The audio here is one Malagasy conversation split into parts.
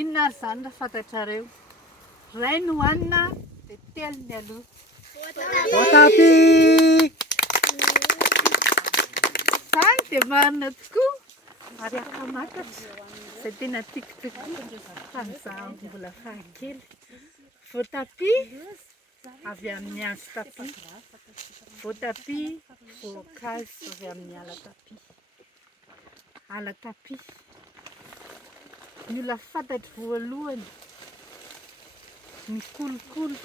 Inona ary izany raha fantatrareo? Ray no hohanina dia telo ny aloha. Voatabia! Izany dia marina tokoa ary akamantatra izay tena tiako tokoa tamin'izaho mbola fahakely. Voatabia avy amin'ny hazo tapia. Voatabia voankazo avy amin'ny ala tapia. Ala tapia. Ny olona fantatro voalohany mikolokolo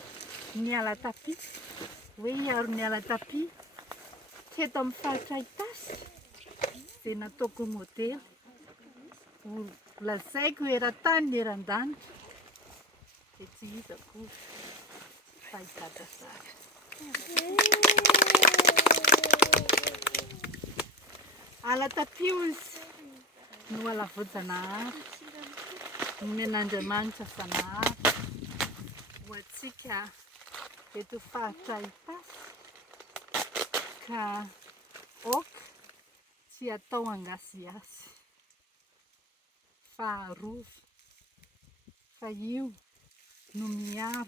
ny ala tapia hoe hiaro ny ala tapia teto amin'ny faritra Itasy dia nataoko modely ho lazaiko ho eran-tany ny eran-danitra dia tsy iza akory fa i Madagasikara. Ala tapia ozy no alavoajanahary nomen'Andriamanitra Zanahary ho antsika eto faritra Itasy ka aoka tsy atao angasiasy fa arovy fa io no miaro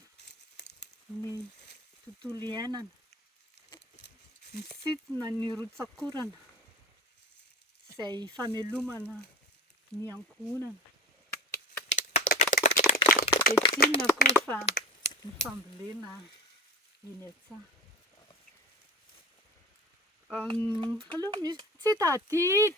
ny tontolo iainana, misintona ny rotsakorana izay famelomana ny ankohonana dia tsy inona koa fa ny fambolena eny an-tsaha. Aloha misy tsy tadidy!